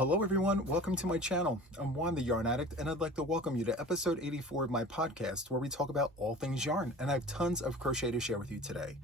Hello everyone, welcome to my channel. I'm Juan the Yarn Addict, and I'd like to welcome you to episode 84 of my podcast where we talk about all things yarn, and I have tons of crochet to share with you today.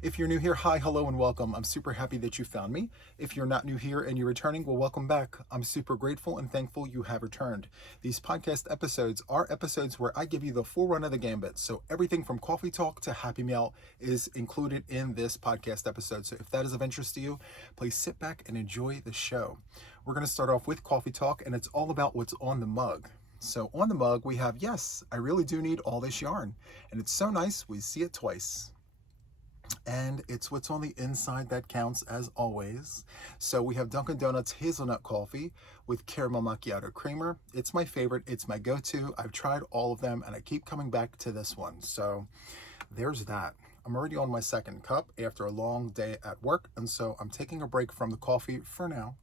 If you're new here, hi, hello, and welcome. I'm super happy that you found me. If you're not new here and you're returning, well, welcome back. I'm super grateful and thankful you have returned. These podcast episodes are episodes where I give you the full run of the gambit, so everything from coffee talk to happy meal is included in this podcast episode. So if that is of interest to you, please sit back and enjoy the show. We're going to start off with coffee talk, and it's all about what's on the mug. So on the mug, we have, yes, I really do need all this yarn. And it's so nice, we see it twice. And it's what's on the inside that counts, as always. So we have Dunkin' Donuts hazelnut coffee with caramel macchiato creamer. It's my favorite, it's my go-to. I've tried all of them, and I keep coming back to this one. So there's that. I'm already on my second cup after a long day at work, and so I'm taking a break from the coffee for now.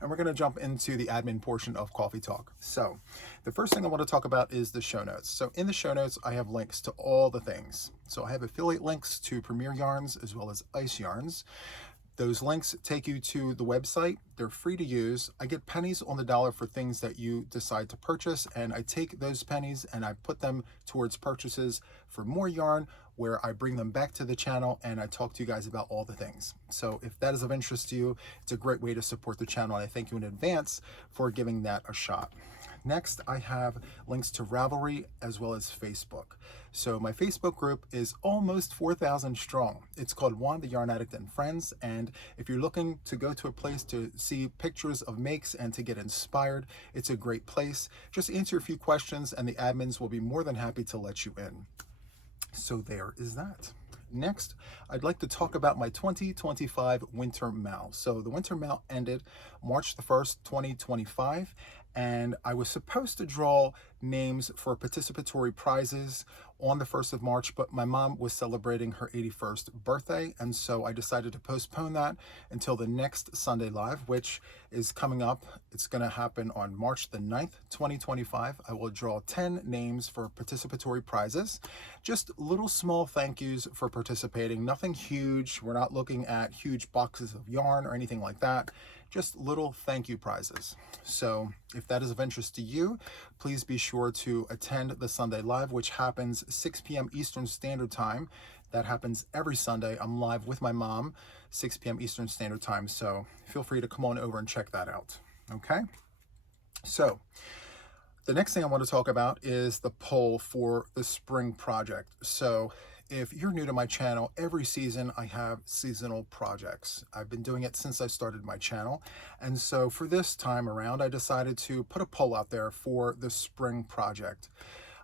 And we're going to jump into the admin portion of Coffee Talk. So the first thing I want to talk about is the show notes. So in the show notes, I have links to all the things. So I have affiliate links to Premier Yarns as well as Ice Yarns. Those links take you to the website. They're free to use. I get pennies on the dollar for things that you decide to purchase, and I take those pennies and I put them towards purchases for more yarn, where I bring them back to the channel and I talk to you guys about all the things. So if that is of interest to you, it's a great way to support the channel, and I thank you in advance for giving that a shot. Next, I have links to Ravelry as well as Facebook. So my Facebook group is almost 4,000 strong. It's called Juan the Yarn Addict and Friends. And if you're looking to go to a place to see pictures of makes and to get inspired, it's a great place. Just answer a few questions and the admins will be more than happy to let you in. So there is that. Next, I'd like to talk about my 2025 Winter Mal. So the Winter Mal ended March the 1st, 2025, and I was supposed to draw names for participatory prizes on the 1st of March, but my mom was celebrating her 81st birthday, and so I decided to postpone that until the next Sunday Live, which is coming up. It's going to happen on March the 9th, 2025. I will draw 10 names for participatory prizes. Just little small thank yous for participating. Nothing huge. We're not looking at huge boxes of yarn or anything like that. Just little thank you prizes. So if that is of interest to you, please be sure to attend the Sunday Live, which happens 6 p.m. Eastern Standard Time. That happens every Sunday. I'm live with my mom, 6 p.m. Eastern Standard Time. So feel free to come on over and check that out. Okay? So the next thing I want to talk about is the poll for the spring project. So if you're new to my channel, every season I have seasonal projects. I've been doing it since I started my channel. And so for this time around, I decided to put a poll out there for the spring project.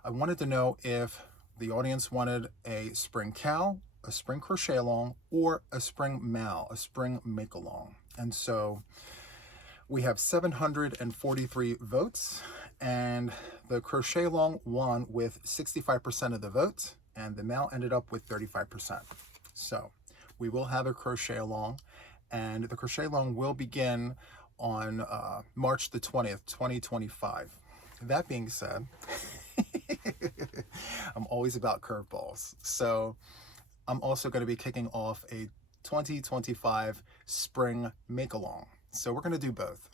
I wanted to know if the audience wanted a spring cow, a spring crochet along, or a spring mal, a spring make along. And so we have 743 votes, and the crochet along won with 65% of the votes, and the mal ended up with 35%. So we will have a crochet along, and the crochet along will begin on March the 20th, 2025. That being said, I'm always about curveballs. So I'm also going to be kicking off a 2025 spring make along. So we're going to do both.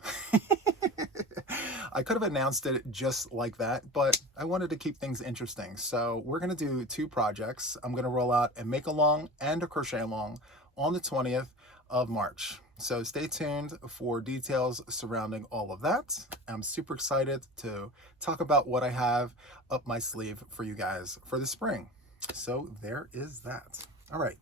I could have announced it just like that, but I wanted to keep things interesting. So we're going to do two projects. I'm going to roll out a make along and a crochet along on the 20th of March. So stay tuned for details surrounding all of that. I'm super excited to talk about what I have up my sleeve for you guys for the spring. So there is that. All right.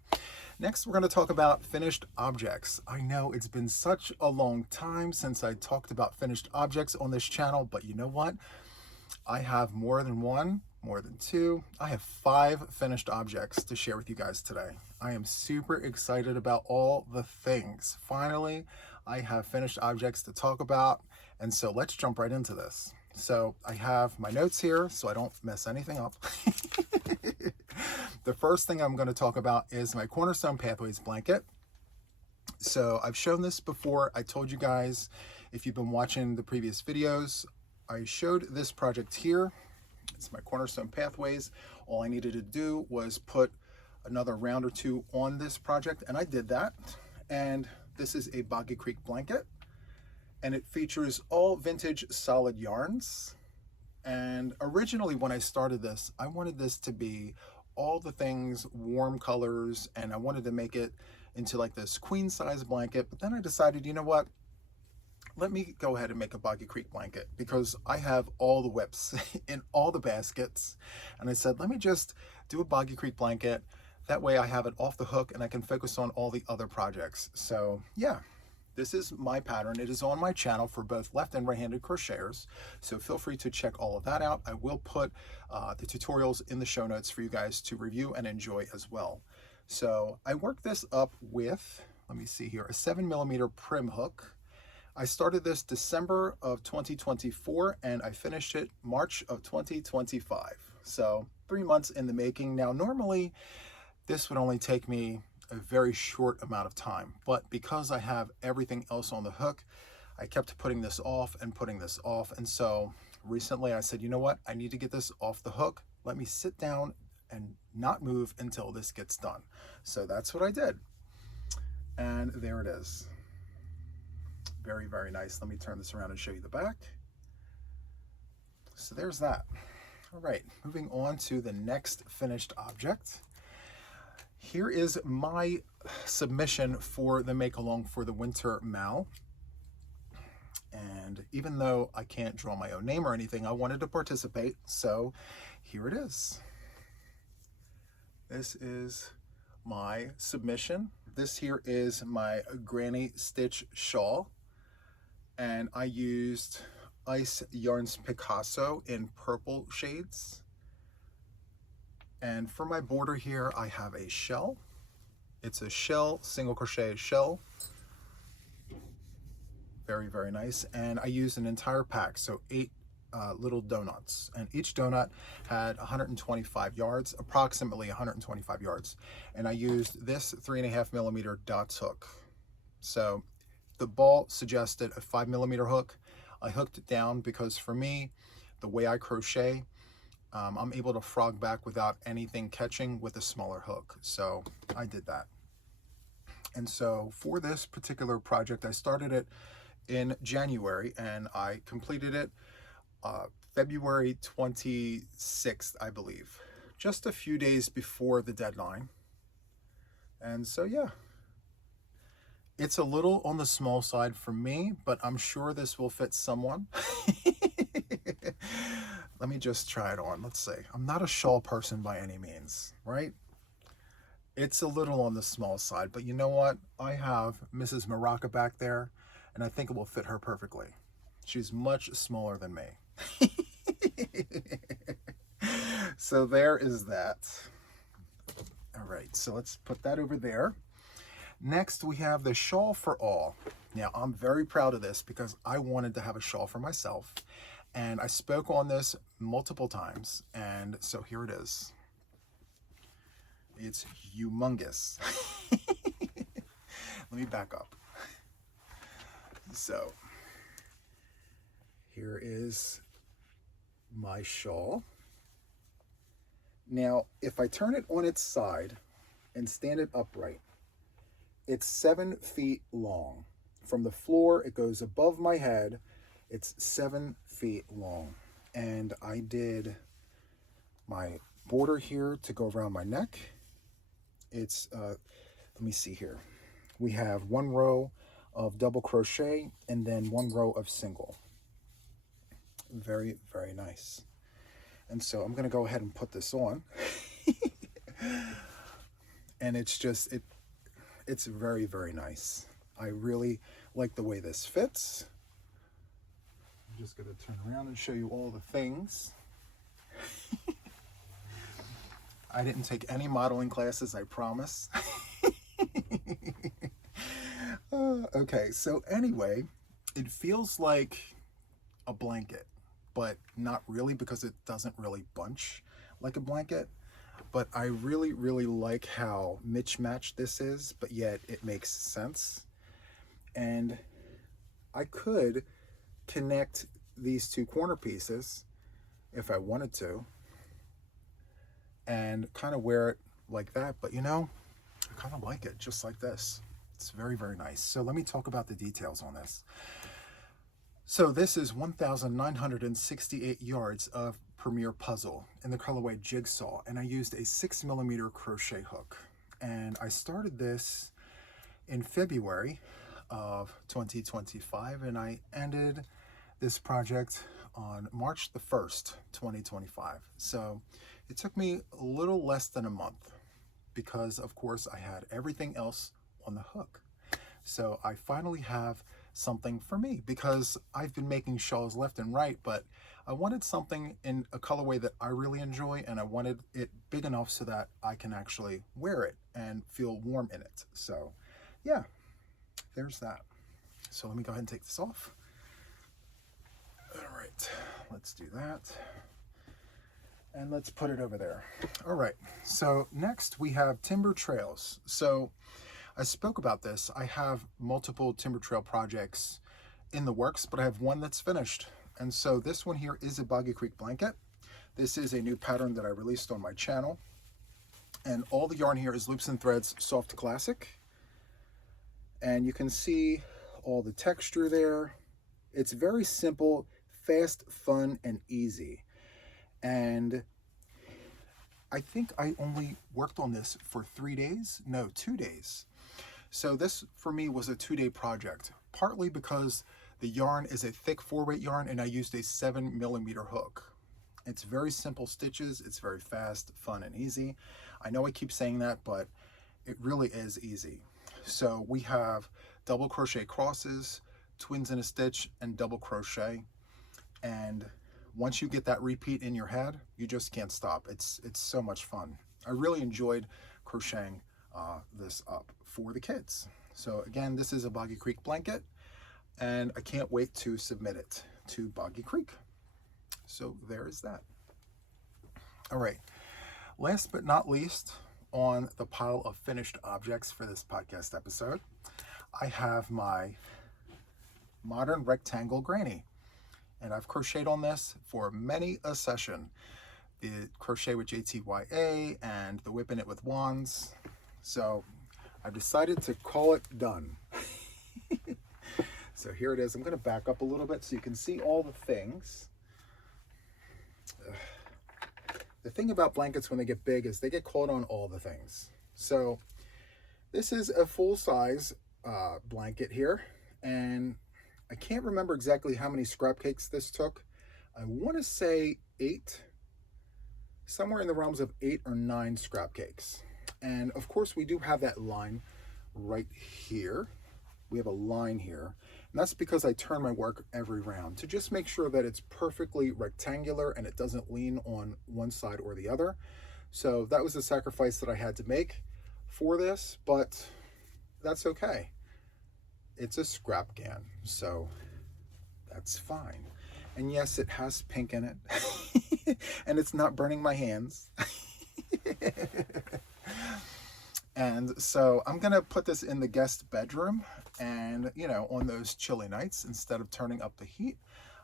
Next, we're going to talk about finished objects. I know it's been such a long time since I talked about finished objects on this channel, but you know what? I have more than one, more than two. I have 5 finished objects to share with you guys today. I am super excited about all the things. Finally, I have finished objects to talk about, and so let's jump right into this. So I have my notes here so I don't mess anything up. The first thing I'm going to talk about is my Cornerstone Pathways blanket. So I've shown this before. I told you guys, if you've been watching the previous videos, I showed this project here. It's my Cornerstone Pathways. All I needed to do was put another round or two on this project, and I did that. And this is a Boggy Creek blanket. and it features all vintage solid yarns. And originally when I started this, I wanted this to be all the things, warm colors, and I wanted to make it into like this queen size blanket. But then I decided, you know what? Let me go ahead and make a Boggy Creek blanket, because I have all the whips in all the baskets. And I said, let me just do a Boggy Creek blanket. That way I have it off the hook and I can focus on all the other projects. So yeah, this is my pattern. It is on my channel for both left and right-handed crocheters. So feel free to check all of that out. I will put the tutorials in the show notes for you guys to review and enjoy as well. So I worked this up with, let me see here, a 7mm prim hook. I started this December of 2024 and I finished it March of 2025. So 3 months in the making. Now, normally this would only take me a very short amount of time, but because I have everything else on the hook, I kept putting this off and putting this off. And so recently I said, you know what? I need to get this off the hook. Let me sit down and not move until this gets done. So that's what I did. And there it is. Very, very nice. Let me turn this around and show you the back. So there's that. All right, moving on to the next finished object. Here is my submission for the make along for the winter mal. And even though I can't draw my own name or anything, I wanted to participate. So here it is. This is my submission. This here is my granny stitch shawl. And I used Ice Yarns Picasso in purple shades. And for my border here, I have a shell. It's a shell, single crochet shell. Very, very nice. And I used an entire pack, so 8 little donuts. And each donut had 125 yards, approximately 125 yards. And I used this 3.5mm dots hook. So the ball suggested a 5mm hook. I hooked it down because for me, the way I crochet, I'm able to frog back without anything catching with a smaller hook. So I did that. And so for this particular project, I started it in January and I completed it February 26th, I believe, just a few days before the deadline. And so, yeah. It's a little on the small side for me, but I'm sure this will fit someone. Let me just try it on. Let's see. I'm not a shawl person by any means, right? It's a little on the small side, but you know what? I have Mrs. Maraca back there, and I think it will fit her perfectly. She's much smaller than me. So there is that. All right, so let's put that over there. Next, we have the shawl for all. Now, I'm very proud of this because I wanted to have a shawl for myself. And I spoke on this multiple times. And so here it is. It's humongous. Let me back up. So here is my shawl. Now, if I turn it on its side and stand it upright, it's 7 feet long. From the floor, it goes above my head. It's 7 feet long. And I did my border here to go around my neck. It's, let me see here. We have 1 row of double crochet and then 1 row of single. Very, very nice. And so I'm gonna go ahead and put this on. And it's just, it's very, very nice. I really like the way this fits. I'm just gonna turn around and show you all the things. I didn't take any modeling classes, I promise. Okay, so anyway, it feels like a blanket, but not really because it doesn't really bunch like a blanket. But I really, really like how mismatched this is, but yet it makes sense. And I could connect these 2 corner pieces if I wanted to and kind of wear it like that. But you know, I kind of like it just like this. It's very, very nice. So let me talk about the details on this. So this is 1,968 yards of Premier Puzzle in the colorway Jigsaw, and I used a 6mm crochet hook. And I started this in February of 2025, and I ended this project on March the 1st, 2025. So it took me a little less than a month because, of course, I had everything else on the hook. So I finally have something for me because I've been making shawls left and right, but I wanted something in a colorway that I really enjoy, and I wanted it big enough so that I can actually wear it and feel warm in it. So yeah, there's that. So let me go ahead and take this off. All right, let's do that. And let's put it over there. All right, so next we have timber trails. So I spoke about this. I have multiple timber trail projects in the works, but I have one that's finished. And so this one here is a Boggy Creek blanket. This is a new pattern that I released on my channel. And all the yarn here is Loops and Threads Soft Classic. And you can see all the texture there. It's very simple, fast, fun, and easy. And I think I only worked on this for 3 days. No, 2 days. So this for me was a 2-day project, partly because the yarn is a thick 4-weight yarn and I used a 7mm hook. It's very simple stitches. It's very fast, fun, and easy. I know I keep saying that, but it really is easy. So we have double crochet crosses, twins in a stitch, and double crochet. And once you get that repeat in your head, you just can't stop. It's so much fun. I really enjoyed crocheting this up for the kids. So again, this is a Boggy Creek blanket, and I can't wait to submit it to Boggy Creek. So there is that. All right, last but not least on the pile of finished objects for this podcast episode, I have my modern rectangle granny. And I've crocheted on this for many a session. The crochet with JTYA and the whipping it with wands. So I've decided to call it done. So here it is. I'm going to back up a little bit so you can see all the things. The thing about blankets when they get big is they get caught on all the things. So this is a full-size blanket here, and I can't remember exactly how many scrap cakes this took. I want to say 8, somewhere in the realms of 8 or 9 scrap cakes. And of course we do have that line right here. We have a line here, and that's because I turn my work every round to just make sure that it's perfectly rectangular and it doesn't lean on one side or the other. So that was a sacrifice that I had to make for this, but that's okay. It's a scrap can, so that's fine. And yes, it has pink in it, and it's not burning my hands. And so I'm gonna put this in the guest bedroom, and you know, on those chilly nights, instead of turning up the heat,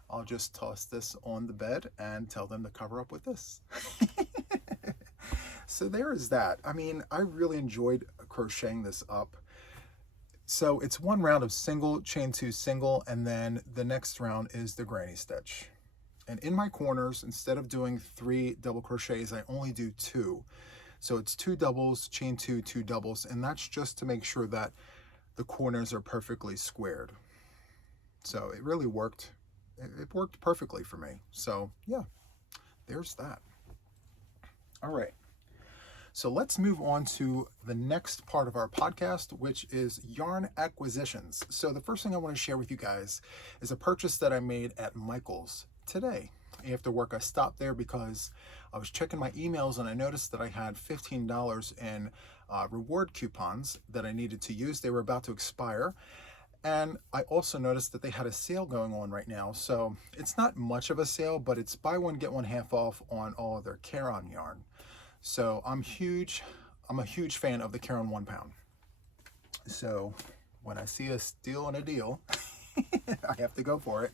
I'll just toss this on the bed and tell them to cover up with this. So there is that. I mean, I really enjoyed crocheting this up. So it's one round of single, chain 2 single, and then the next round is the granny stitch. And in my corners, instead of doing 3 double crochets, I only do 2. So it's 2 doubles, chain 2, 2 doubles, and that's just to make sure that the corners are perfectly squared. So it really worked. It worked perfectly for me. So yeah, there's that. All right. So let's move on to the next part of our podcast, which is yarn acquisitions. So the first thing I want to share with you guys is a purchase that I made at Michael's today. After work, I stopped there because I was checking my emails and I noticed that I had $15 in reward coupons that I needed to use. They were about to expire. And I also noticed that they had a sale going on right now. So it's not much of a sale, but it's buy one, get one half off on all of their Caron yarn. So I'm a huge fan of the Caron 1 pound. So when I see a steal and a deal, I have to go for it.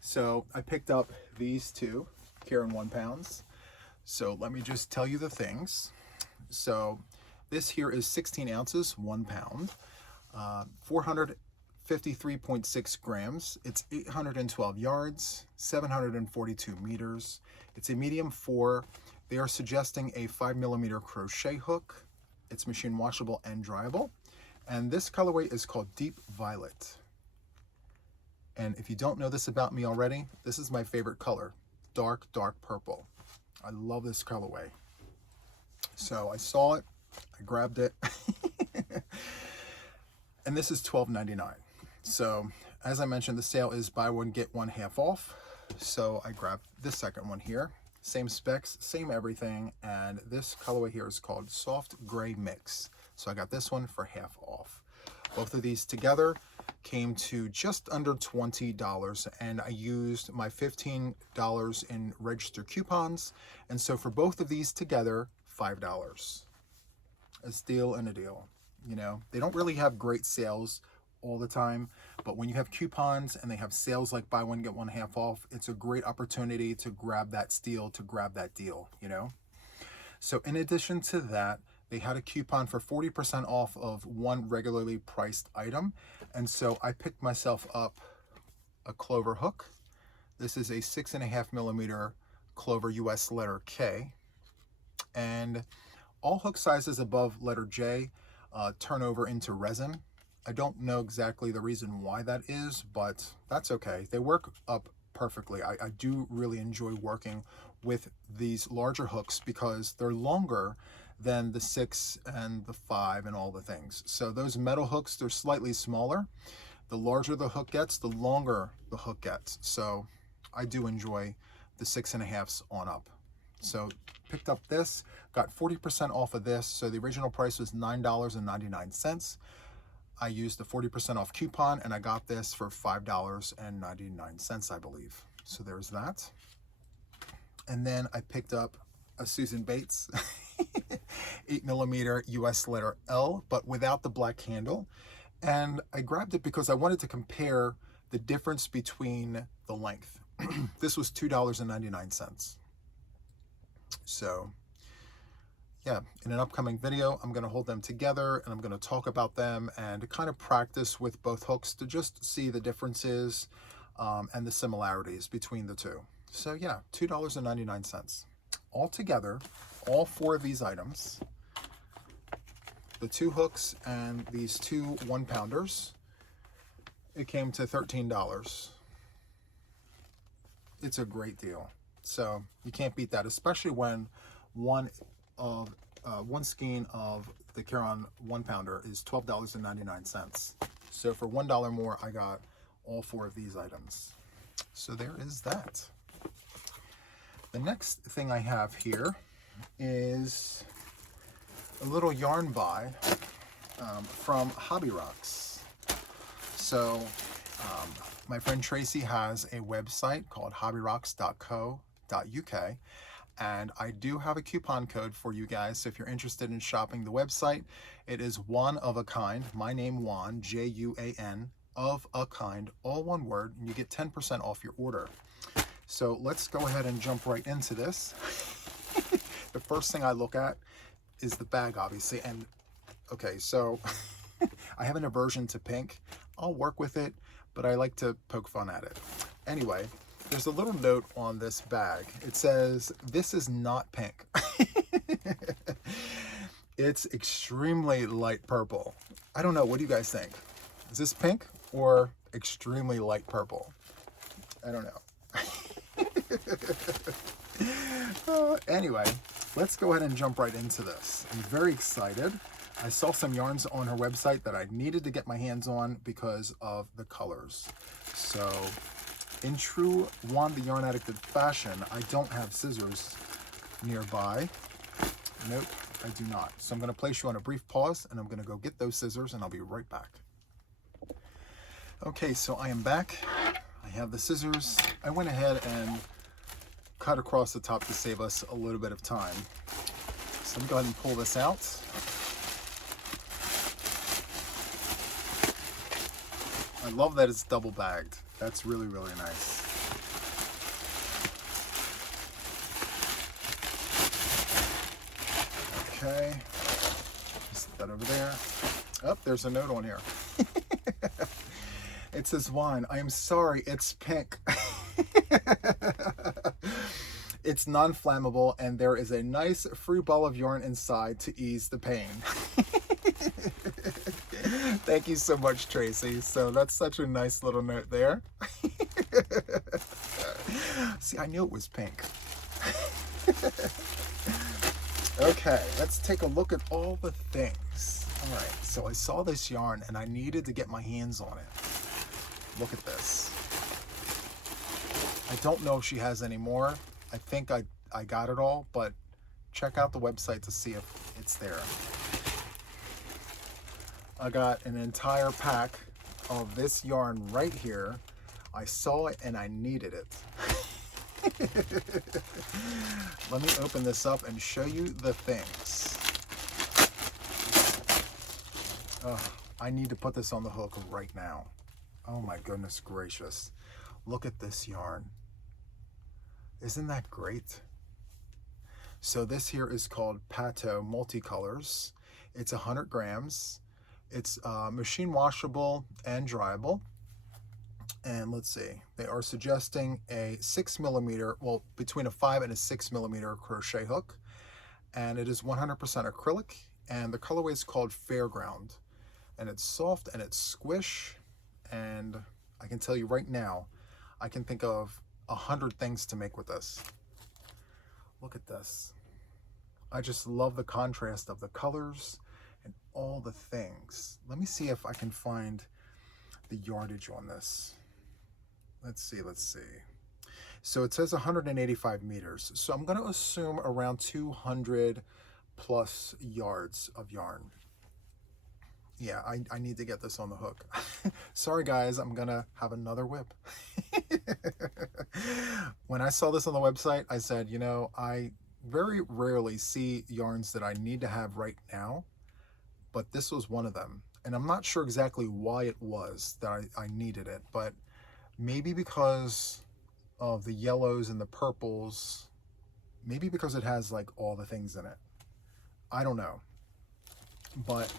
So I picked up these 2 Caron 1 pounds. So let me just tell you the things. So this here is 16 ounces, 1 pound, 400 53.6 grams. It's 812 yards, 742 meters. It's a medium 4. They are suggesting a 5mm crochet hook. It's machine washable and dryable. And this colorway is called Deep Violet. And if you don't know this about me already, this is my favorite color, dark, dark purple. I love this colorway. So I saw it, I grabbed it, and this is $12.99. So as I mentioned, the sale is buy one, get one half off. So I grabbed this second one here, same specs, same everything. And this colorway here is called Soft Gray Mix. So I got this one for half off. Both of these together came to just under $20, and I used my $15 in register coupons. And so for both of these together, $5. A steal and a deal. You know, they don't really have great sales all the time, but when you have coupons and they have sales like buy one, get one half off, it's a great opportunity to grab that steal, to grab that deal, you know? So in addition to that, they had a coupon for 40% off of one regularly priced item. And so I picked myself up a clover hook. This is a 6.5mm clover US letter K. And all hook sizes above letter J turn over into resin. I don't know exactly the reason why that is, but that's okay. They work up perfectly. I do really enjoy working with these larger hooks because they're longer than the 6 and the 5 and all the things. So those metal hooks, they're slightly smaller. The larger the hook gets, the longer the hook gets. So I do enjoy the 6.5s on up. So picked up this, got 40% off of this. So the original price was $9.99. I used the 40% off coupon and I got this for $5.99, I believe. So there's that. And then I picked up a Susan Bates 8mm US letter L, but without the black handle. And I grabbed it because I wanted to compare the difference between the length. This was $2.99. So yeah, in an upcoming video, I'm going to hold them together and I'm going to talk about them and kind of practice with both hooks to just see the differences and the similarities between the two. So yeah, $2.99. Altogether, all 4 of these items, the 2 hooks and these 2 1-pounders, it came to $13. It's a great deal. So you can't beat that, especially when one skein of the Caron 1-pounder is $12.99. So for $1 more, I got all 4 of these items. So there is that. The next thing I have here is a little yarn buy from Hobby Rocks. So my friend Tracy has a website called hobbyrocks.co.uk. And I do have a coupon code for you guys. So if you're interested in shopping the website, it is One of a Kind. My name, Juan, Juan, of a kind, all one word, and you get 10% off your order. So let's go ahead and jump right into this. The first thing I look at is the bag, obviously. And okay, so I have an aversion to pink. I'll work with it, but I like to poke fun at it. Anyway, there's a little note on this bag. It says, "This is not pink." It's extremely light purple. I don't know, what do you guys think? Is this pink or extremely light purple? I don't know. Anyway, let's go ahead and jump right into this. I'm very excited. I saw some yarns on her website that I needed to get my hands on because of the colors. So in true Juan the Yarn Addict fashion, I don't have scissors nearby. Nope, I do not. So I'm going to place you on a brief pause and I'm going to go get those scissors and I'll be right back. Okay, so I am back. I have the scissors. I went ahead and cut across the top to save us a little bit of time. So let me go ahead and pull this out. I love that it's double bagged. That's really, really nice. Okay, just put that over there. Oh, there's a note on here. It says, Juan, I am sorry, it's pink. It's non-flammable, and there is a nice free ball of yarn inside to ease the pain. Thank you so much, Tracy. So that's such a nice little note there. See, I knew it was pink. Okay, let's take a look at all the things. All right, so I saw this yarn and I needed to get my hands on it. Look at this. I don't know if she has any more. I think I got it all, but check out the website to see if it's there. I got an entire pack of this yarn right here. I saw it and I needed it. Let me open this up and show you the things. I need to put this on the hook right now. Oh my goodness gracious. Look at this yarn. Isn't that great? So this here is called Pato Multicolors. It's 100 grams. It's machine washable and dryable. And let's see, they are suggesting a 6mm, well, between a 5 and a 6mm crochet hook. And it is 100% acrylic. And the colorway is called Fairground. And it's soft and it's squish. And I can tell you right now, I can think of 100 things to make with this. Look at this. I just love the contrast of the colors and all the things. Let me see if I can find the yardage on this. Let's see. So it says 185 meters. So I'm going to assume around 200 plus yards of yarn. Yeah, I need to get this on the hook. Sorry guys, I'm gonna have another whip. When I saw this on the website, I said, you know, I very rarely see yarns that I need to have right now, but this was one of them. And I'm not sure exactly why it was that I needed it, but maybe because of the yellows and the purples, maybe because it has like all the things in it. I don't know, but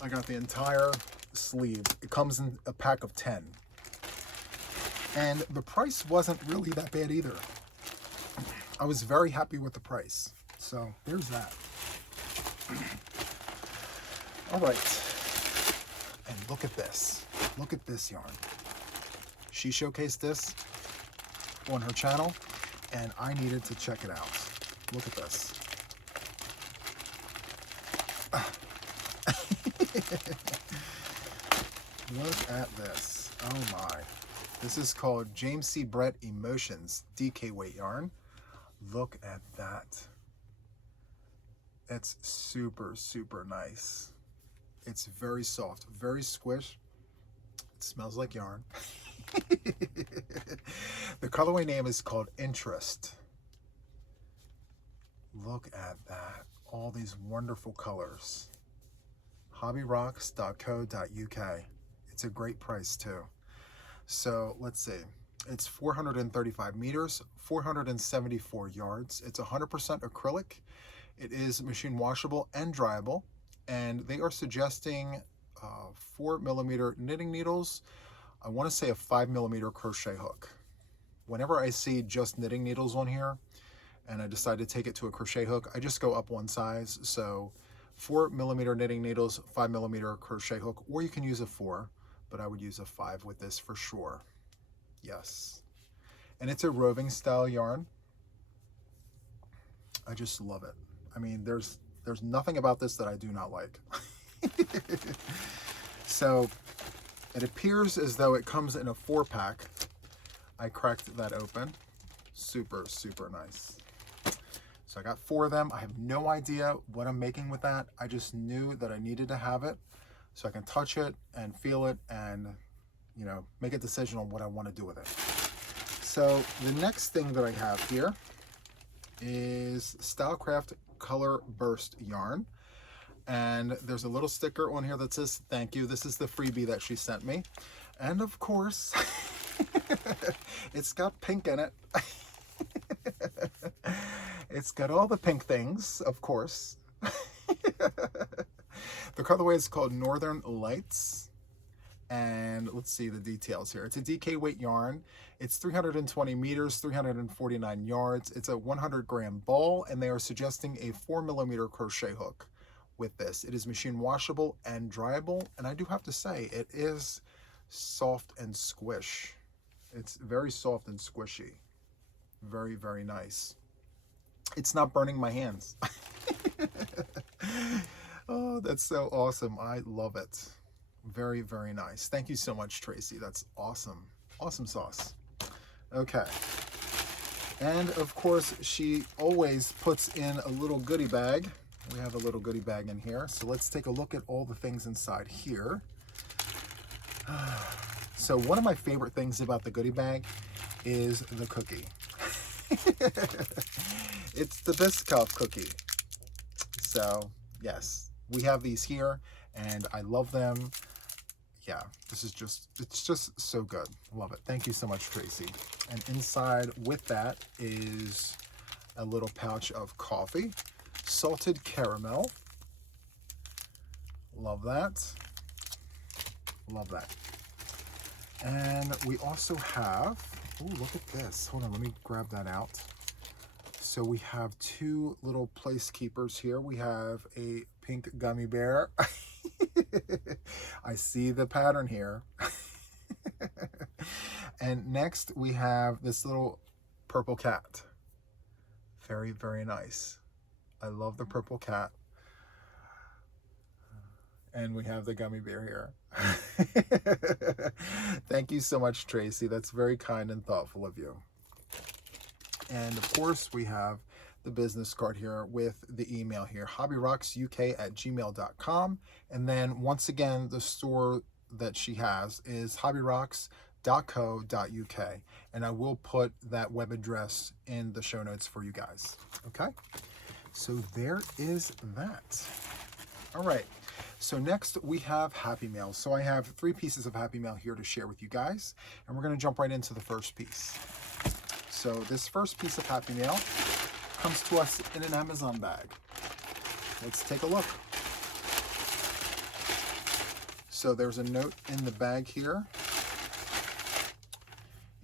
I got the entire sleeve. It comes in a pack of 10. And the price wasn't really that bad either. I was very happy with the price. So there's that. All right. And look at this. Look at this yarn. She showcased this on her channel, and I needed to check it out. Look at this. Look at this. Oh my. This is called James C. Brett Emotions DK weight yarn. Look at that. It's super, super nice. It's very soft, very squish. It smells like yarn. The colorway name is called Interest. Look at that. All these wonderful colors. hobbyrocks.co.uk. It's a great price too. So let's see. It's 435 meters, 474 yards. It's 100% acrylic. It is machine washable and dryable. And they are suggesting 4mm knitting needles. I want to say a 5mm crochet hook. Whenever I see just knitting needles on here and I decide to take it to a crochet hook, I just go up one size. So 4mm knitting needles, 5mm crochet hook, or you can use a 4, but I would use a 5 with this for sure. Yes. And it's a roving style yarn. I just love it. I mean, there's nothing about this that I do not like. So it appears as though it comes in a 4-pack. I cracked that open. Super, super nice. So I got 4 of them. I have no idea what I'm making with that. I just knew that I needed to have it so I can touch it and feel it and, you know, make a decision on what I want to do with it. So the next thing that I have here is Stylecraft Color Burst yarn. And there's a little sticker on here that says, thank you. This is the freebie that she sent me. And of course, it's got pink in it. It's got all the pink things, of course. The colorway is called Northern Lights. And let's see the details here. It's a DK weight yarn. It's 320 meters, 349 yards. It's a 100-gram ball, and they are suggesting a 4mm crochet hook with this. It is machine washable and dryable, and I do have to say it is soft and squish. It's very soft and squishy. Very, very nice. It's not burning my hands. Oh, that's so awesome. I love it. Very, very nice. Thank you so much, Tracy. That's awesome. Awesome sauce. Okay. And of course, she always puts in a little goodie bag. We have a little goodie bag in here. So let's take a look at all the things inside here. So one of my favorite things about the goodie bag is the cookie. It's the Biscoff cookie. So yes, we have these here and I love them. Yeah, it's just so good. Love it. Thank you so much, Tracy. And inside with that is a little pouch of coffee, salted caramel. Love that. Love that. And we also have, oh, look at this. Hold on, let me grab that out. So we have two little place keepers here. We have a pink gummy bear. I see the pattern here. And next we have this little purple cat. Very, very nice. I love the purple cat. And we have the gummy bear here. Thank you so much, Tracy. That's very kind and thoughtful of you. And of course, we have the business card here with the email here, hobbyrocksuk@gmail.com. And then once again, the store that she has is hobbyrocks.co.uk. And I will put that web address in the show notes for you guys. Okay, so there is that. All right. So next we have Happy Mail. So I have 3 pieces of Happy Mail here to share with you guys, and we're going to jump right into the first piece. So this first piece of Happy Mail comes to us in an Amazon bag. Let's take a look. So there's a note in the bag here.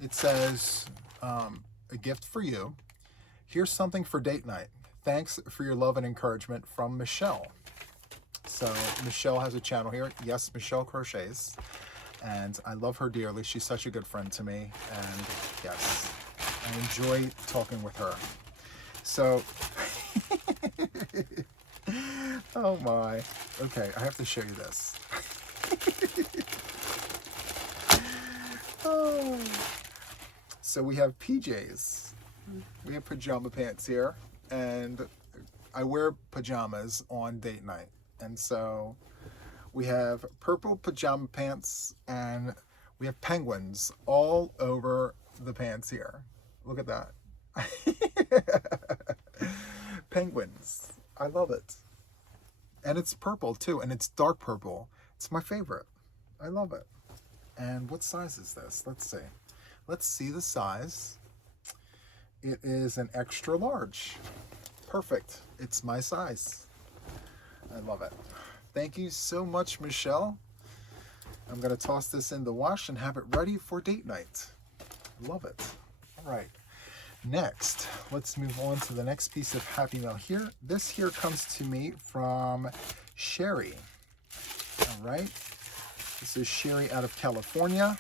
It says, a gift for you. Here's something for date night. Thanks for your love and encouragement from Michelle. So Michelle has a channel here. Yes, Michelle Crochets. And I love her dearly. She's such a good friend to me. And yes, I enjoy talking with her. So, oh my. Okay, I have to show you this. Oh. So we have PJs. We have pajama pants here. And I wear pajamas on date night. And so we have purple pajama pants and we have penguins all over the pants here. Look at that. Penguins. I love it. And it's purple too, and it's dark purple. It's my favorite. I love it. And what size is this? Let's see. Let's see the size. It is an extra large. Perfect. It's my size. I love it. Thank you so much, Michelle. I'm going to toss this in the wash and have it ready for date night. Love it. All right. Next, let's move on to the next piece of Happy Mail here. This here comes to me from Sherry. All right. This is Sherry out of California.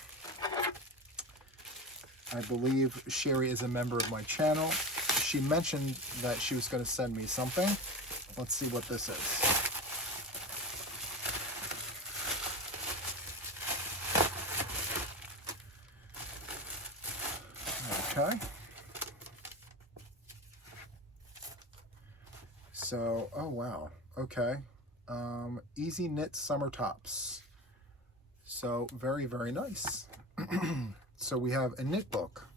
I believe Sherry is a member of my channel. She mentioned that she was going to send me something. Let's see what this is. Okay. So, oh wow. Okay. Easy knit summer tops. So very, very nice. So we have a knit book.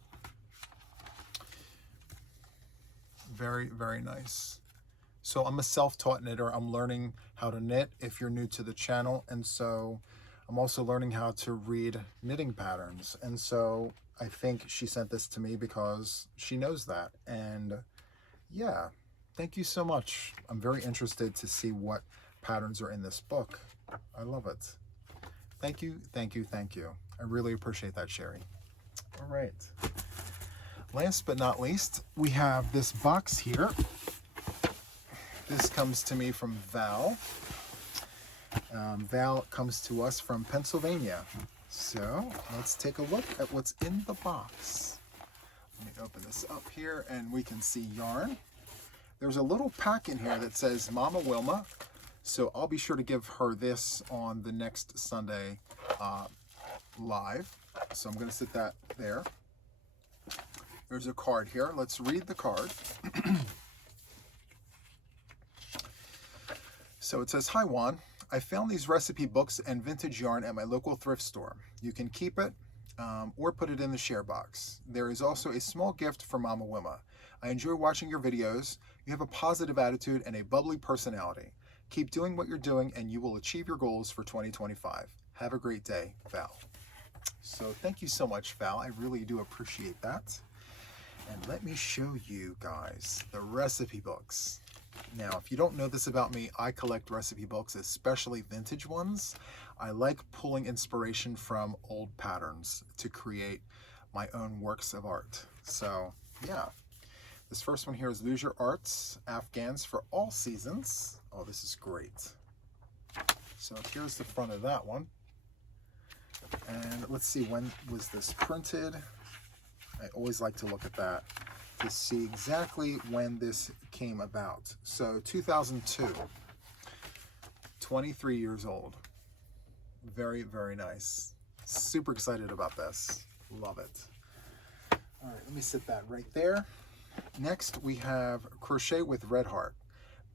Very, very nice. So I'm a self-taught knitter. I'm learning how to knit if you're new to the channel. And so I'm also learning how to read knitting patterns. And so I think she sent this to me because she knows that. And yeah, thank you so much. I'm very interested to see what patterns are in this book. I love it. Thank you, thank you, thank you. I really appreciate that, Sherry. All right. Last but not least, we have this box here. This comes to me from Val. Val comes to us from Pennsylvania. So let's take a look at what's in the box. Let me open this up here and we can see yarn. There's a little pack in here that says Mama Wilma. So I'll be sure to give her this on the next Sunday live. So I'm going to sit that there. There's a card here. Let's read the card. So it says, "Hi Juan, I found these recipe books and vintage yarn at my local thrift store. You can keep it or put it in the share box. There is also a small gift for Mama Wilma. I enjoy watching your videos. You have a positive attitude and a bubbly personality. Keep doing what you're doing and you will achieve your goals for 2025. Have a great day, Val." So thank you so much, Val. I really do appreciate that. And let me show you guys the recipe books. Now, if you don't know this about me, I collect recipe books, especially vintage ones. I like pulling inspiration from old patterns to create my own works of art. So yeah, this first one here is Lose Your Arts, Afghans for All Seasons. Oh, this is great. So here's the front of that one. And let's see, when was this printed? I always like to look at that to see exactly when this came about. So 2002, 23 years old. Very, very nice. Super excited about this. Love it. All right, let me sit that right there. Next, we have Crochet with Red Heart,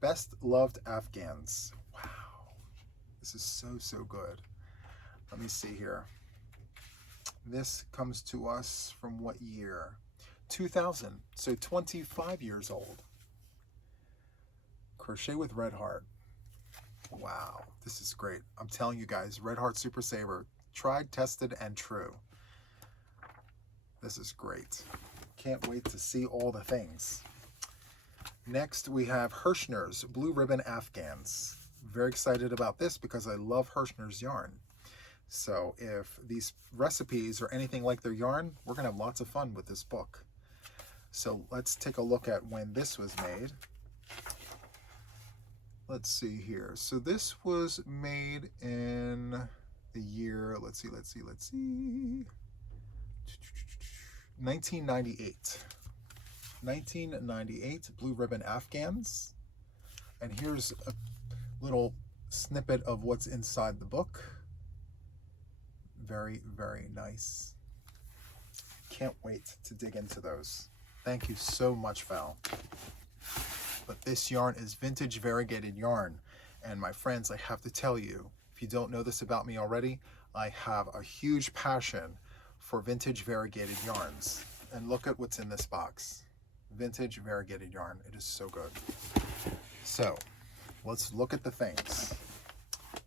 Best Loved Afghans. Wow, this is so, so good. Let me see here. This comes to us from what year? 2000, so 25 years old. Crochet with Red Heart. Wow, this is great. I'm telling you guys, Red Heart Super Saver, tried, tested, and true. This is great. Can't wait to see all the things. Next, we have Hirschner's Blue Ribbon Afghans. Very excited about this because I love Hirschner's yarn. So if these recipes are anything like their yarn, we're gonna have lots of fun with this book. So let's take a look at when this was made. Let's see here. So this was made in the year, let's see. 1998. 1998, Blue Ribbon Afghans. And here's a little snippet of what's inside the book. Very, very nice. Can't wait to dig into those. Thank you so much, Val. But this yarn is vintage variegated yarn. And my friends, I have to tell you, if you don't know this about me already, I have a huge passion for vintage variegated yarns. And look at what's in this box. Vintage variegated yarn. It is so good. So let's look at the things.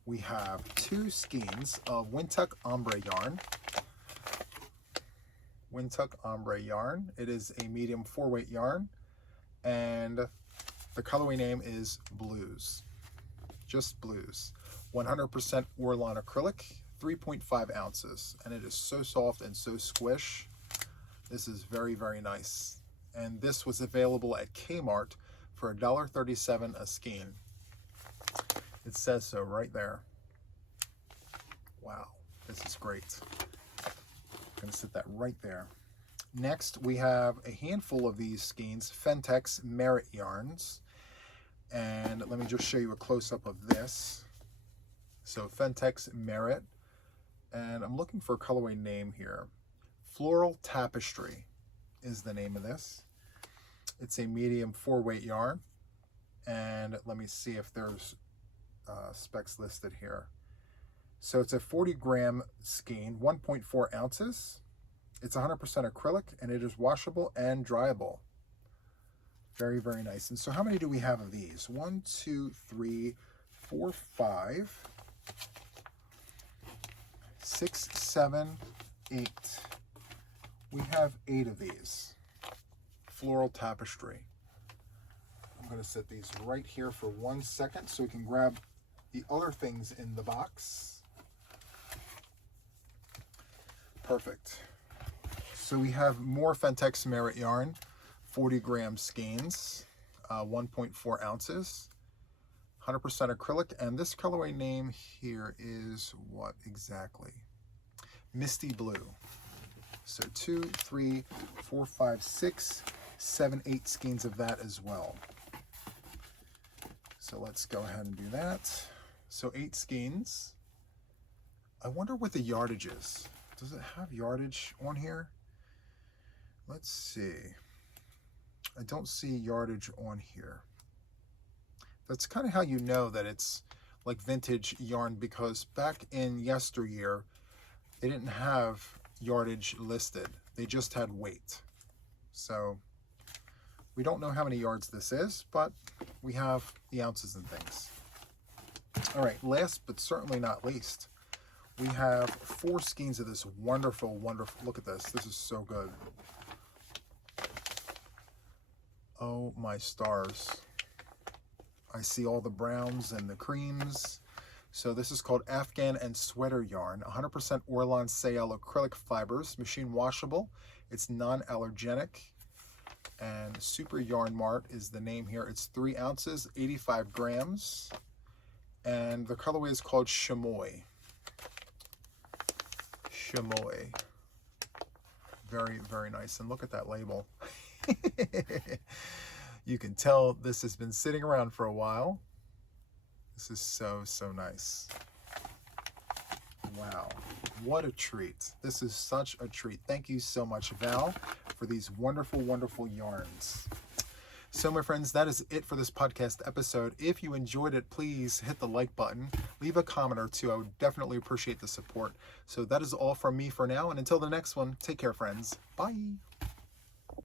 We have 2 skeins of Windtuck Ombre yarn. Windtuck Ombre yarn. It is a medium 4-weight yarn, and the colorway name is Blues. Just Blues. 100% Orlon acrylic, 3.5 ounces, and it is so soft and so squish. This is very, very nice. And this was available at Kmart for $1.37 a skein. It says so right there. Wow, this is great. I'm gonna sit that right there. Next, we have a handful of these skeins, Fentex Merit yarns. And let me just show you a close-up of this. So Fentex Merit, and I'm looking for a colorway name here. Floral Tapestry is the name of this. It's a medium 4-weight yarn. And let me see if there's specs listed here. So it's a 40-gram skein, 1.4 ounces. It's 100% acrylic, and it is washable and dryable. Very, very nice. And so how many do we have of these? 1, 2, 3, 4, 5, 6, 7, 8. We have 8 of these. Floral Tapestry. I'm going to set these right here for 1 second so we can grab the other things in the box. Perfect. So we have more Fentex Merit yarn, 40 gram skeins, 1.4 ounces, 100% acrylic, and this colorway name here is what exactly? Misty Blue. So 2, 3, 4, 5, 6, 7, 8 skeins of that as well. So let's go ahead and do that. So 8 skeins. I wonder what the yardage is. Does it have yardage on here? Let's see. I don't see yardage on here. That's kind of how you know that it's like vintage yarn, because back in yesteryear, they didn't have yardage listed. They just had weight. So we don't know how many yards this is, but we have the ounces and things. All right, last but certainly not least, we have 4 skeins of this wonderful, look at this. This is so good. Oh my stars. I see all the browns and the creams. So this is called Afghan and Sweater Yarn, 100% Orlon Sayal acrylic fibers, machine washable. It's non-allergenic. And Super Yarn Mart is the name here. It's 3 ounces, 85 grams. And the colorway is called Chamois. Chamois. Very, very nice. And look at that label. You can tell this has been sitting around for a while. This is so, so nice. Wow, what a treat. This is such a treat. Thank you so much, Val, for these wonderful, wonderful yarns. So my friends, that is it for this podcast episode. If you enjoyed it, please hit the like button, leave a comment or two. I would definitely appreciate the support. So that is all from me for now. And until the next one, take care, friends. Bye.